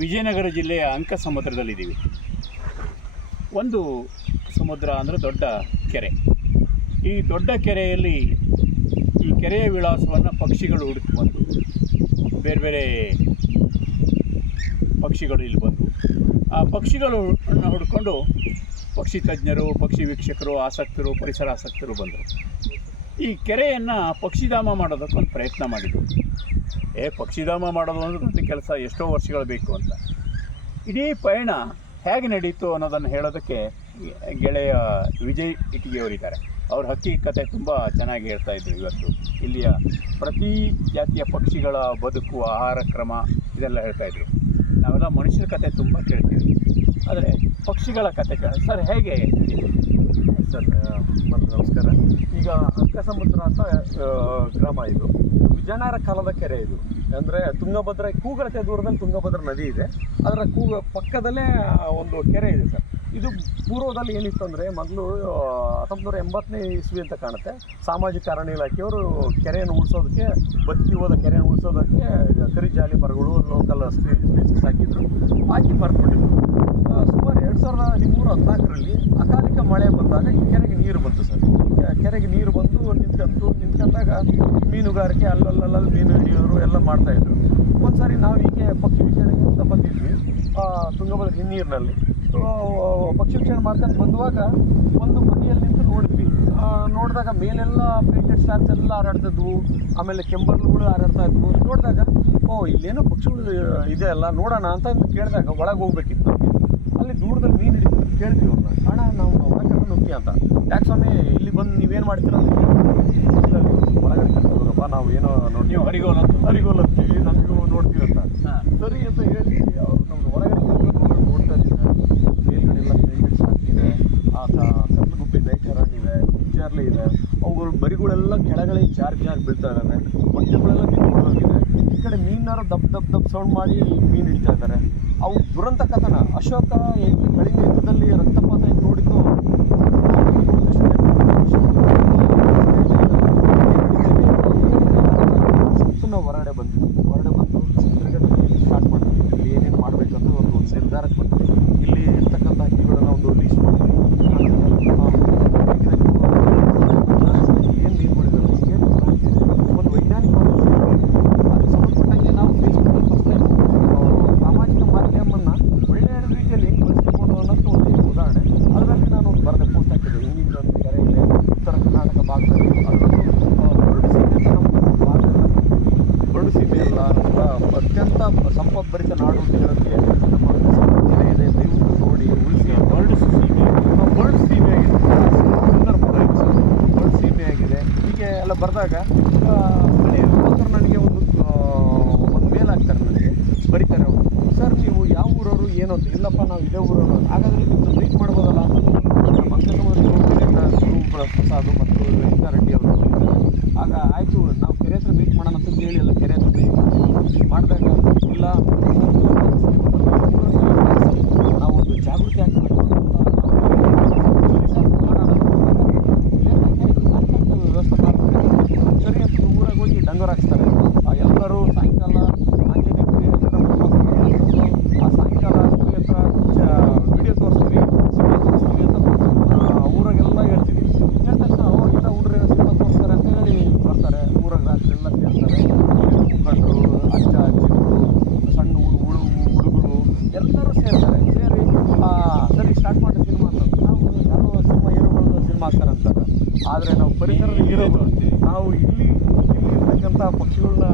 ವಿಜಯನಗರ ಜಿಲ್ಲೆಯ ಅಂಕ ಸಮುದ್ರದಲ್ಲಿದ್ದೀವಿ. ಒಂದು ಸಮುದ್ರ ಅಂದರೆ ದೊಡ್ಡ ಕೆರೆ. ಈ ದೊಡ್ಡ ಕೆರೆಯಲ್ಲಿ ಈ ಕೆರೆಯ ವಿಳಾಸವನ್ನು ಪಕ್ಷಿಗಳು ಹುಡುಕಿ ಬಂದು, ಬೇರೆ ಬೇರೆ ಪಕ್ಷಿಗಳು ಇಲ್ಲಿ ಬಂದು, ಆ ಪಕ್ಷಿಗಳು ಹುಡ್ಕೊಂಡು ಪಕ್ಷಿ ತಜ್ಞರು, ಪಕ್ಷಿ ವೀಕ್ಷಕರು, ಆಸಕ್ತರು, ಪರಿಸರ ಆಸಕ್ತರು ಬಂದರು. ಈ ಕೆರೆಯನ್ನು ಪಕ್ಷಿಧಾಮ ಮಾಡೋದಕ್ಕೊಂದು ಪ್ರಯತ್ನ ಮಾಡಿದರು. ಏ, ಪಕ್ಷಿಧಾಮ ಮಾಡೋದು ಅಂದ್ರೆ ದೊಡ್ಡ ಕೆಲಸ ಎಷ್ಟೋ ವರ್ಷಗಳು ಬೇಕು ಅಂತ. ಇಡೀ ಪಯಣ ಹೇಗೆ ನಡೀತು ಅನ್ನೋದನ್ನು ಹೇಳೋದಕ್ಕೆ ಗೆಳೆಯ ವಿಜಯ್ ಇಟ್ಟಿಗೆಯವರಿದ್ದಾರೆ. ಅವ್ರ ಹಕ್ಕಿ ಕತೆ ತುಂಬ ಚೆನ್ನಾಗಿ ಹೇಳ್ತಾ ಇದ್ರು ಇವತ್ತು. ಇಲ್ಲಿಯ ಪ್ರತಿ ಜಾತಿಯ ಪಕ್ಷಿಗಳ ಬದುಕು, ಆಹಾರ, ಕ್ರಮ ಇದೆಲ್ಲ ಹೇಳ್ತಾ ಇದ್ರು. ನಾವೆಲ್ಲ ಮನುಷ್ಯರ ಕತೆ ತುಂಬ ಕೇಳ್ತೀವಿ. ಆದರೆ ಪಕ್ಷಿಗಳ ಕತೆ ಸರ್ ಹೇಗೆ? ಸರ್ ಮತ್ತು ನಮಸ್ಕಾರ. ಈಗ ಅಂಕಸಮುದ್ರ ಅಂತ ಗ್ರಾಮ ಇದು. ವಿಜಯನಗರ ಕಾಲದ ಕೆರೆ ಇದು. ಅಂದರೆ ತುಂಗಭದ್ರ, ಕೂಗಳತೆ ದೂರದಲ್ಲಿ ತುಂಗಭದ್ರ ನದಿ ಇದೆ. ಅದರ ಕೂ ಪಕ್ಕದಲ್ಲೇ ಒಂದು ಕೆರೆ ಇದೆ ಸರ್. ಇದು ಪೂರ್ವದಲ್ಲಿ ಏನಿತ್ತು ಅಂದರೆ ಮೊದಲು ಹತ್ತೊಂಬತ್ತು ಎಂಬತ್ತನೇ ಇಸ್ವಿ ಅಂತ ಕಾಣುತ್ತೆ. ಸಾಮಾಜಿಕ ಅರಣ್ಯ ಇಲಾಖೆಯವರು ಕೆರೆಯನ್ನು ಉಳಿಸೋದಕ್ಕೆ, ಬತ್ತಿ ಹೋದ ಕೆರೆಯನ್ನು ಉಳಿಸೋದಕ್ಕೆ ಕರಿಜಾಲಿ ಮರಗಳು ಲೋಕಲ್ ಸ್ಪೀಸಸ್ ಹಾಕಿದ್ರು. ಹಾಕಿ ಬರ್ಕೊಂಡಿದ್ರು ಸುಮಾರು ಎರಡು ಸಾವಿರದ ಹದಿಮೂರು ಹದಿನಾಲ್ಕರಲ್ಲಿ ಅಕಾಲಿಕ ಮಳೆ ಬಂದಾಗ ಈ ಕೆರೆಗೆ ನೀರು ಬಂತು ಸರ್. ಕೆರೆಗೆ ನೀರು ಬಂದು ನಿಂತ್ಕಂತು, ನಿಂತ್ಕೊಂಡಾಗ ಮೀನುಗಾರಿಕೆ ಅಲ್ಲಲ್ಲಲ್ಲಿ ಮೀನು ಹಿಡಿಯೋರು ಎಲ್ಲ ಮಾಡ್ತಾಯಿದ್ರು ಒಂದು ಸಾರಿ ನಾವು ಹೀಗೆ ಪಕ್ಷಿ ವಿಷಯಕ್ಕೆ ಅಂತ ಬಂದಿದ್ವಿ ತುಂಗಭದ್ರಾ ಹಿನ್ನೀರಿನಲ್ಲಿ. ಪಕ್ಷಿ ವೀಕ್ಷಣೆ ಮಾಡ್ಕೊಂಡು ಬಂದುವಾಗ ಒಂದು ಬದಿಯಲ್ಲಿ ನಿಂತು ನೋಡಿದ್ವಿ. ನೋಡಿದಾಗ ಮೇಲೆಲ್ಲ ಪೇಂಟೆಡ್ ಸ್ಟಾರ್ಸ್ ಎಲ್ಲ ಹಾರಾಡ್ತಿದ್ವು. ಆಮೇಲೆ ಕೆಂಬರ್ಲುಗಳು ಹಾರಾಡ್ತಾ ಇದ್ವು. ನೋಡಿದಾಗ ಓ ಇಲ್ಲೇನೋ ಪಕ್ಷಿಗಳು ಇದೆ ಅಲ್ಲ ನೋಡೋಣ ಅಂತ ಅಂದು ಕೇಳಿದಾಗ ಒಳಗೆ ಹೋಗ್ಬೇಕಿತ್ತು. ಅಲ್ಲಿ ದೂರದಲ್ಲಿ ಮೀನು ಹಿಡಿತಿದ್ರು ಕೇಳ್ತೀವಿ ಅವ್ರನ್ನ ಅಣ್ಣ ನಾವು ಒಳಗೆ ಕರ್ಕೊಂಡು ಹೋಗ್ತೀವಿ ಅಂತ. ಯಾಕೆ ಸ್ವಾಮಿ ಇಲ್ಲಿ ಬಂದು ನೀವೇನು ಮಾಡ್ತೀರ? ಅಂತ ಒಳಗಡೆ ಕರ್ಕೊಂಡು ಹೋಗಪ್ಪ ನಾವು ಏನೋ ನೋಡಿ ಹರಿಗೋಲ್ ಅಂತ ಸರಿಗೋಲ್ ಹತ್ತೀವಿ ನಮಗೂ ನೋಡ್ತೀವಿ ಅಂತ. ಸರಿ ಅಂತ ಹೇಳಿ ಅವ್ರು ನಮ್ಮ ಹೊರಗಡೆ ಕರ್ಕೊಂಡು ಹೋಗಿ ನೋಡ್ತಾ ಇದ್ದಾರೆ ಮೇಲ್ಗಡೆ ಎಲ್ಲ ಪೇಂಟೆಡ್ಸ್ ಹಾಕ್ತಿದೆ ಆ ಕತ್ಲು ಗುಬ್ಬಿ ನೈಟ್ ಹೆರಾನ್ ಇದೆ ಕುಂಚಾರ್ಲೆ ಇದೆ ಅವುಗಳು ಮರಿಗಳೆಲ್ಲ ಕೆಳಗಡೆ ಜಾರ್ ಜಾರ್ ಬೀಳ್ತಾ ಇದ್ದಾವೆ ಮೊಟ್ಟೆಗಳೆಲ್ಲ ಬಿದ್ದೋಗಿದೆ ಈ ಕಡೆ ಮೀನಾರು ದಪ್ ದಪ್ ದಪ್ ಸೌಂಡ್ ಮಾಡಿ ಮೀನು ಹಿಡಿತಾ ಇದ್ದಾರೆ. ಅವು ದುರಂತ ಕಥನ. ಅಶೋಕ ಕಳಿಂಗ ಯುದ್ಧದಲ್ಲಿ ರಕ್ತಪಾತ ನೋಡಿದ್ದು ಹೊರಗಡೆ ಬಂದ್ವಿ ಹೊರಗಡೆ ಬಂದು ತಿರುಗಡೆ ಸ್ಟಾರ್ಟ್ ಮಾಡಿದ್ವಿ ಇಲ್ಲಿ ಏನೇನು ಮಾಡಬೇಕು ಅಂತ ಒಂದು ನಿರ್ಧಾರಕ್ಕೆ ಬಂದ್ವಿ ಇಲ್ಲಿ ಇರ್ತಕ್ಕಂಥ ಹಕ್ಕಿಗಳನ್ನ ಒಂದು ಲೀಸ್ಟ್ ಮಾಡಿದ್ವಿ ಏನು ಮೀನುಗಳಿದಾವೆ ಏನು ಒಂದು ವೈಜ್ಞಾನಿಕ ಅದಕ್ಕೆ ಸಂಬಂಧಪಟ್ಟಂಗೆ ನಾವು ಫೇಸ್ಬುಕ್ಕಲ್ಲಿ ಫಸ್ಟ್ ಟೈಮ್ ಸಾಮಾಜಿಕ ಮಾಧ್ಯಮವನ್ನು ಒಳ್ಳೆಯ ರೀತಿಯಲ್ಲಿ ಬಳಸ್ಕೊಂಡು ಅನ್ನೋದಕ್ಕೆ ಒಂದು ಉದಾಹರಣೆ ಅದರಲ್ಲಿ ನಾನು ಒಂದು ಬರೆದ ಪೋಸ್ಟ್ ಹಾಕಿದ್ದೆ ಹಿಂಗಿಂಗ್ ಒಂದು ಕೆರೆ ಇದೆ ಉತ್ತರ ಕರ್ನಾಟಕ ಭಾಗದಲ್ಲಿ ಅದರಲ್ಲೂ ಬರಡು ಸೀಮೆ ಅಂತ ನಮ್ಮ ಭಾಗದಲ್ಲಿ ಬರಡು ಸೀಮೆ ಅಲ್ಲ ತುಂಬ ಅತ್ಯಂತ ಸಂಪದ್ಭರಿತ ನಾಡು ಅಂತ ಹೇಳೋಕ್ಕೆ ನಮ್ಮ ಇದೆ. ದಯವಿಟ್ಟು ನೋಡಿ, ಉಳಿಸಿ. ವರ್ಲ್ಡ್ ಸೀಮೆ ಆಗಿದೆ. ಸುಂದರ ಪದ ಇದೆ. ಸರ್ ಬರ್ಡ್ ಸೀಮೆ ಆಗಿದೆ. ಹೀಗೆ ಎಲ್ಲ ಬರೆದಾಗ ಯುವಕರು ನನಗೆ ಒಂದು ಒಂದು ಮೇಲ್ ಹಾಕ್ತಾರೆ ನನಗೆ. ಬರೀತಾರೆ ಅವರು. ಸರ್, ನೀವು ಯಾವ ಊರವರು, ಏನೋ ಅಂತ? ಇಲ್ಲಪ್ಪ, ನಾವು ಇದೇ ಊರವರು. ಹಾಗಾದರೆ ನಿಮ್ಮನ್ನು ಮೀಟ್ ಮಾಡ್ಬೋದಲ್ಲ? ಅಂತ ನಮ್ಮ ಅಂಕಸಮುದ್ರ ಪ್ರಸಾದ್ ಮತ್ತು ರೆಡ್ಡಿ ಅವರು ಬಂದಿದ್ದಾರೆ. ಆಗ ಆಯಿತು ನಾವು ಕೆರೆ ಹತ್ರ ಮೀಟ್ ಮಾಡೋಣ ಅಂತ ಹೇಳಿ ಎಲ್ಲ ಕೆರೆ ಹತ್ರ ಮೀಟ್ ಮಾಡಿದಾಗ ಇಲ್ಲ ನಾವು ಒಂದು ಜಾಗೃತಿ ಆಗಬೇಕು ಅಂತ ವ್ಯವಸ್ಥೆ ಮಾಡ್ತಾರೆ ಸರಿ ಅಂತ ಊರಾಗ ಹೋಗಿ ಡಂಗರ್ ಹಾಕ್ಸ್ತಾರೆ ಆ ಎಲ್ಲರೂ ಸಾಯಂಕಾಲ ಆಂಜನೇಯ ಗುಡಿ ಹತ್ರ ಬರ್ಬೇಕು. ಆ ಸಾಯಂಕಾಲ ಗುಡಿ ಹತ್ರ ವಿಡಿಯೋ ತೋರಿಸ್ತೀವಿ ಸಿನಿಮಾ ತೋರಿಸ್ತೀವಿ ಅಂತ ಆ, ಊರಾಗೆಲ್ಲ ಹೇಳ್ತೀವಿ ಹೇಳಿದ ತಕ್ಷಣ ಓ ಎಲ್ಲ ಹುಡ್ರು ಏನೋ ಸಿನಿಮಾ ತೋರಿಸ್ತಾರೆ ಅಂತ ಹೇಳಿ ಬರ್ತಾರೆ ಊರಾಗ ರಾತ್ರಿ ಎಲ್ಲ ಸೇರ್ತಾರೆ ಮುಖಂಡರು ಅಜ್ಜ ಅಜ್ಜಿಗಳು ಸಣ್ಣ ಹುಡು ಹುಡು ಹುಡುಗರು ಎಲ್ಲರೂ ಸೇರ್ತಾರೆ ಸೇರಿ ಆ, ಸರಿ ಸ್ಟಾರ್ಟ್ ಮಾಡಿ ಸಿನಿಮಾ ಅಂತ ನಾವು ಯಾರೋ ಸಿನಿಮಾ ಹೀರೋಗಳು ಸಿನಿಮಾ ಹಾಕ್ತಾರೆ ಅಂತ ಆದರೆ ನಾವು ಪರಿಸರದಲ್ಲಿ ಹೀರೋ ನಾವು ಇಲ್ಲಿ ಇಲ್ಲಿ ಇರ್ತಕ್ಕಂಥ ಪಕ್ಷಿಗಳನ್ನ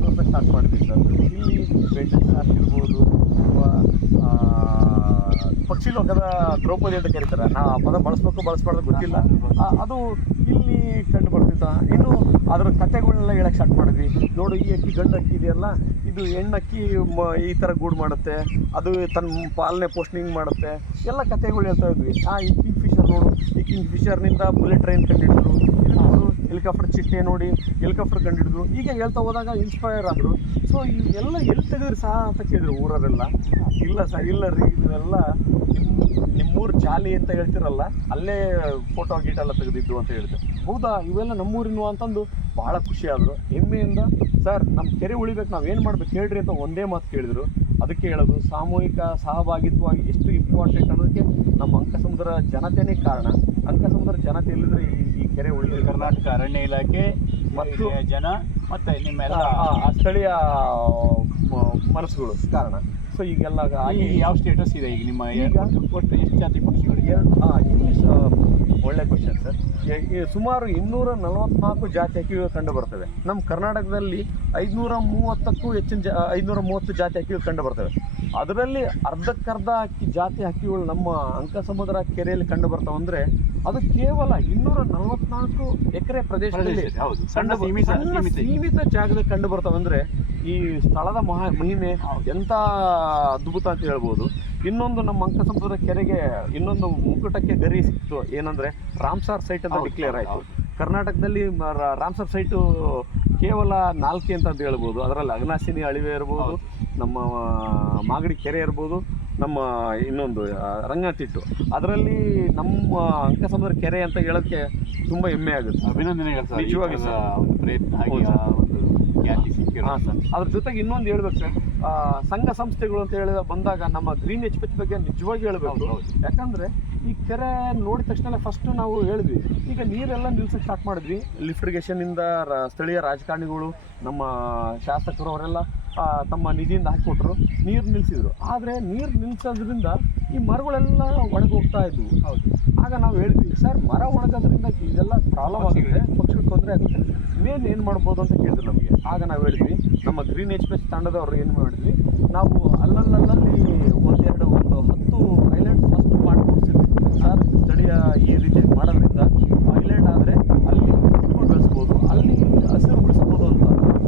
ತೋರ್ಸಕ್ಕೆ ಸ್ಟಾರ್ಟ್ ಮಾಡಿದ್ವಿ ಸರ್. ಇಲ್ಲಿ ಬೆಂಟಲ್ ಆಗಿರ್ಬೋದು ಅಥವಾ ಪಕ್ಷಿ ಲೋಕದ ದ್ರೌಪದಿ ಅಂತ ಕರೀತಾರೆ. ನಾ ಆ ಪದ ಬಳಸ್ಬೇಕು ಬಳಸ್ಬಾರ್ದು ಗೊತ್ತಿಲ್ಲ. ಅದು ಇಲ್ಲಿ ಕಂಡು ಬರ್ತಿತ್ತ. ಇನ್ನು ಅದರ ಕತೆಗಳನ್ನೆಲ್ಲ ಹೇಳಕ್ಕೆ ಸ್ಟಾರ್ಟ್ ಮಾಡಿದ್ವಿ. ನೋಡು ಈ ಅಕ್ಕಿ ಗಂಡು ಅಕ್ಕಿ ಇದೆಯಲ್ಲ ಇದು ಹೆಣ್ಣಕ್ಕಿ ಮ ಈ ಥರ ಗೂಡು ಮಾಡುತ್ತೆ. ಅದು ತನ್ನ ಪಾಲನೆ ಪೋಷಣಿಂಗ್ ಮಾಡುತ್ತೆ. ಎಲ್ಲ ಕತೆಗಳು ಹೇಳ್ತಾ ಇದ್ವಿ. ಆ ಈ ಫಿಶರ್ ನೋಡು. ಈ ಕಿಂಗ್ ಫಿಶರ್ನಿಂದ ಬುಲೆಟ್ ಟ್ರೈನ್ ಕಂಡಿಡಿದ್ರು. ನೋಡು ಹೆಲಿಕಾಪ್ಟರ್ ಚಿಟ್ಟೆ ನೋಡಿ ಹೆಲಿಕಾಪ್ಟರ್ ಕಂಡಿಡಿದ್ರು. ಹೀಗೆ ಹೇಳ್ತಾ ಹೋದಾಗ ಇನ್ಸ್ಪೈರ್ ಆದರು. ಸೊ ಇವೆಲ್ಲ ಎಲ್ಲಿ ತೆಗೆದ್ರು ಸಹ ಅಂತ ಕೇಳಿದ್ರು ಊರವರೆಲ್ಲ. ಇಲ್ಲ ಸರ್ ಇಲ್ಲ ರೀ ಇದೆಲ್ಲ ನಿಮ್ಮ ನಿಮ್ಮೂರು ಜಾಲಿ ಅಂತ ಹೇಳ್ತಿರಲ್ಲ, ಅಲ್ಲೇ ಫೋಟೋ ಗೀಟ ಎಲ್ಲ ತೆಗೆದಿದ್ದು ಅಂತ ಹೇಳಿದೆ. ಹೌದಾ, ಇವೆಲ್ಲ ನಮ್ಮೂರಿನ ಅಂತಂದು ಭಾಳ ಖುಷಿ ಆದರು. ಹೆಮ್ಮೆಯಿಂದ, ಸರ್ ನಮ್ಮ ಕೆರೆ ಉಳಿಬೇಕು, ನಾವು ಏನು ಮಾಡ್ಬೇಕು? ಹೇಳ್ರಿ ಅಂತ ಒಂದೇ ಮಾತು ಕೇಳಿದ್ರು. ಅದಕ್ಕೆ ಹೇಳೋದು, ಸಾಮೂಹಿಕ ಸಹಭಾಗಿತ್ವ ಎಷ್ಟು ಇಂಪಾರ್ಟೆಂಟ್ ಅನ್ನೋದಕ್ಕೆ ನಮ್ಮ ಅಂಕಸಮುದ್ರ ಜನತೆನೇ ಕಾರಣ. ಅಂಕಸಮುದ್ರ ಜನತೆ ಇಲ್ಲದ್ರೆ ಈ ಕೆರೆ ಉಳಿದ ಕರ್ನಾಟಕ ಅರಣ್ಯ ಇಲಾಖೆ ಮತ್ತು- ಜನ ಮತ್ತೆ ನಿಮ್ಮೆಲ್ಲ ಆ ಸ್ಥಳೀಯ ಮನಸ್ಸುಗಳು ಕಾರಣ. ಸೊ ಈಗೆಲ್ಲ ಆಗಿ ಯಾವ ಸ್ಟೇಟಸ್ ಇದೆ ಈಗ ನಿಮ್ಮ ಈಗ- ಒಟ್ಟು- ಎಷ್ಟು ಜಾತಿ ಪಕ್ಷಿಗಳಿಗೆ ಎರಡು ಇಂಗ್ಲೀಷ್ ಒಳ್ಳೆ ಕ್ವಶನ್ ಸರ್ ಸುಮಾರು ಇನ್ನೂರ ನಲವತ್ನಾಲ್ಕು ಜಾತಿ ಹಕ್ಕಿಗಳು ಕಂಡು ಬರ್ತವೆ. ನಮ್ಮ ಕರ್ನಾಟಕದಲ್ಲಿ ಐದುನೂರ ಮೂವತ್ತಕ್ಕೂ ಹೆಚ್ಚಿನ ಜಾ ಐದುನೂರ ಮೂವತ್ತು ಜಾತಿ ಹಕ್ಕಿಗಳು ಕಂಡು ಬರ್ತವೆ. ಅದರಲ್ಲಿ ಅರ್ಧಕ್ಕರ್ಧ ಅಕ್ಕಿ ಜಾತಿ ಹಕ್ಕಿಗಳು ನಮ್ಮ ಅಂಕ ಸಮುದ್ರ ಕೆರೆಯಲ್ಲಿ ಕಂಡು ಬರ್ತಾವೆ ಅಂದರೆ ಅದು ಕೇವಲ ಇನ್ನೂರ ನಲವತ್ನಾಲ್ಕು ಎಕರೆ ಪ್ರದೇಶದಲ್ಲಿ ಸಣ್ಣ ಸೀಮಿತ ಜಾಗದಲ್ಲಿ ಕಂಡು ಬರ್ತಾವೆ ಅಂದರೆ ಈ ಸ್ಥಳದ ಮಹಾ ಮಹಿಮೆ ಎಂಥ ಅದ್ಭುತ ಅಂತ ಹೇಳ್ಬೋದು. ಇನ್ನೊಂದು ನಮ್ಮ ಅಂಕ ಸಮುದ್ರ ಕೆರೆಗೆ ಇನ್ನೊಂದು ಮುಕುಟಕ್ಕೆ ಗರಿ ಸಿಕ್ತು ಏನಂದ್ರೆ ರಾಮ್ಸಾರ್ ಸೈಟ್ ಅಂತ ಡಿಕ್ಲೇರ್ ಆಯಿತು. ಕರ್ನಾಟಕದಲ್ಲಿ ರಾಮ್ಸಾರ್ ಸೈಟು ಕೇವಲ ನಾಲ್ಕೆ ಅಂತ ಹೇಳ್ಬೋದು. ಅದರಲ್ಲಿ ಅಗ್ನಾಶಿನಿ ಅಳಿವೆ ಇರ್ಬೋದು ನಮ್ಮ ಮಾಗಡಿ ಕೆರೆ ಇರ್ಬೋದು ನಮ್ಮ ಇನ್ನೊಂದು ರಂಗತಿಟ್ಟು. ರಂಗನತಿಟ್ಟು ಅದರಲ್ಲಿ ನಮ್ಮ ಅಂಕಸಮುದ್ರ ಕೆರೆ ಅಂತ ಹೇಳೋಕ್ಕೆ ತುಂಬ ಹೆಮ್ಮೆ ಆಗುತ್ತೆ. ಅಭಿನಂದನೆಗಳು ಸರ್. ನಿಜವಾಗಿ ಸರ್. ಒಂದು ಪ್ರಯತ್ನ ಆಗಿ ಆ ಒಂದು ಖ್ಯಾತಿ ಸಿಕ್ಕಿರೋ ಹಾಂ ಸರ್. ಅದ್ರ ಜೊತೆಗೆ ಇನ್ನೊಂದು ಹೇಳ್ಬೇಕು ಸರ್. ಸಂಘ ಸಂಸ್ಥೆಗಳು ಅಂತ ಹೇಳಿದ ಬಂದಾಗ ನಮ್ಮ ಗ್ರೀನ್ ಎಚ್ ಪಿ ಬಗ್ಗೆ ನಿಜವಾಗಿ ಹೇಳ್ಬೇಕು. ಯಾಕಂದ್ರೆ ಈ ಕೆರೆ ನೋಡಿದ ತಕ್ಷಣ ಫಸ್ಟ್ ನಾವು ಹೇಳಿದ್ವಿ. ಈಗ ನೀರೆಲ್ಲ ನಿಲ್ಸಕ್ಕೆ ಸ್ಟಾರ್ಟ್ ಮಾಡಿದ್ವಿ. ಲಿಫ್ಟ್ರಿಗೇಷನ್ ಇಂದ ರ- ಸ್ಥಳೀಯ ರಾಜಕಾರಣಿಗಳು ನಮ್ಮ ಶಾಸಕರು ಅವರೆಲ್ಲ ತಮ್ಮ ನಿಧಿಯಿಂದ ಹಾಕಿಕೊಟ್ರು. ನೀರು ನಿಲ್ಸಿದ್ರು. ಆದರೆ ನೀರು ನಿಲ್ಸೋದ್ರಿಂದ ಈ ಮರಗಳೆಲ್ಲ ಒಣಗೋಗ್ತಾ ಇದ್ವು. ಹೌದು. ಆಗ ನಾವು ಹೇಳಿದ್ವಿ ಸರ್ ಮರ ಒಣಗೋದ್ರಿಂದ ಇದೆಲ್ಲ ಪ್ರಾಬ್ಲಮ್ ಆಗಿದೆ ಪಕ್ಷಕ್ಕೆ ತೊಂದರೆ ಆಗುತ್ತೆ. ಮೇನ್ ಏನು ಮಾಡ್ಬೋದು ಅಂತ ಕೇಳಿದ್ರು ನಮಗೆ. ಆಗ ನಾವು ಹೇಳಿದ್ವಿ ನಮ್ಮ ಗ್ರೀನ್ ಎಚ್ ಪಿ ತಂಡದವ್ರು ಏನು ಮಾಡಿದ್ವಿ ನಾವು ಅಲ್ಲಲ್ಲಲ್ಲಿ ಒಂದೆರಡು ಒಂದು ಹತ್ತು ಐಲ್ಯಾಂಡ್ ಫಸ್ಟ್ ಮಾಡಿ ತೋರಿಸಿದ್ವಿ ಸರ್ ಸ್ಥಳೀಯ ಈ ರೀತಿ ಮಾಡೋದ್ರಿಂದ ಐಲ್ಯಾಂಡ್ ಆದರೆ ಅಲ್ಲಿ ಗಿಡಗಳು ಬೆಳೆಸ್ಬೋದು ಅಲ್ಲಿ ಹಸಿರು ಉಳಿಸ್ಬೋದು ಅಂತ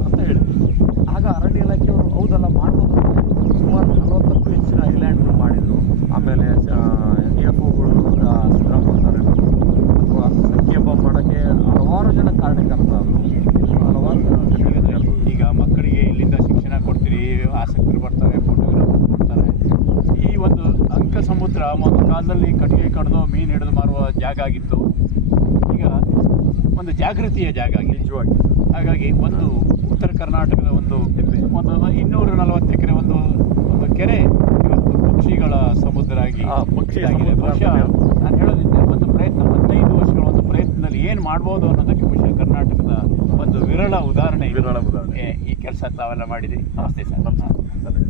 ಅಂತ ಹೇಳಿದ್ವಿ ಆಗ ಅರಣ್ಯ ಇಲಾಖೆಯವರು ಹೌದಲ್ಲ ಮಾಡ್ಬೋದು ಅಂತ ಸುಮಾರು ನಲವತ್ತಕ್ಕೂ ಹೆಚ್ಚಿನ ಐಲ್ಯಾಂಡ್ಗಳು ಮಾಡಿದರು ಆಮೇಲೆ ಎ ಎಫ್ ಒಗಳು ಸಿದ್ದರಾಮಯ್ಯ ಸರ್ ಇರ್ಬೋದು, ಅಥವಾ ಸಂಖ್ಯೆ ಬಾಂಬ್ ಮಾಡೋಕ್ಕೆ ಹಲವಾರು ಜನ ಕಾರಣಕರ್ತರು ಇನ್ನು ಹಲವಾರು ಜನ ಈಗ ಮಕ್ಕಳಿಗೆ ಇಲ್ಲಿಂದ ಶಿಕ್ಷಣ ಕೊಡ್ತೀರಿ ಆಸಕ್ತರು ಬರ್ತಾರೆ ಫೋಟೋಗ್ರಾಫರ್ ಬರ್ತಾರೆ ಈ ಒಂದು ಸಮುದ್ರ ಒಂದು ಕಾಲದಲ್ಲಿ ಕಟ್ಟಿಗೆ ಕಡಿದು ಮೀನು ಹಿಡಿದು ಮಾರುವ ಜಾಗ ಆಗಿತ್ತು. ಈಗ ಒಂದು ಜಾಗೃತಿಯ ಜಾಗ ಆಗಿದೆ. ನಿಜವಾಗಿ. ಹಾಗಾಗಿ ಒಂದು ಉತ್ತರ ಕರ್ನಾಟಕದ ಒಂದು ಒಂದು ಇನ್ನೂರ ನಲವತ್ತು ಎಕರೆ ಒಂದು ಒಂದು ಕೆರೆ ಇವತ್ತು ಪಕ್ಷಿಗಳ ಸಮುದ್ರ ಆಗಿ ಪಕ್ಷಿ ಆಗಿದೆ. ಬಹುಶಃ ನಾನು ಹೇಳೋದಿದ್ದೆ ಒಂದು ಪ್ರಯತ್ನ ಹದಿನೈದು ವರ್ಷಗಳ ಒಂದು ಪ್ರಯತ್ನದಲ್ಲಿ ಏನು ಮಾಡ್ಬೋದು ಅನ್ನೋದಕ್ಕೆ ಬಹುಶಃ ಕರ್ನಾಟಕದ ಒಂದು ವಿರಳ ಉದಾಹರಣೆ. ವಿರಳ ಉದಾಹರಣೆ. ಈ ಕೆಲಸ ತಾವೆಲ್ಲ ಮಾಡಿದ್ರಿ. ನಮಸ್ತೆ ಸರ್.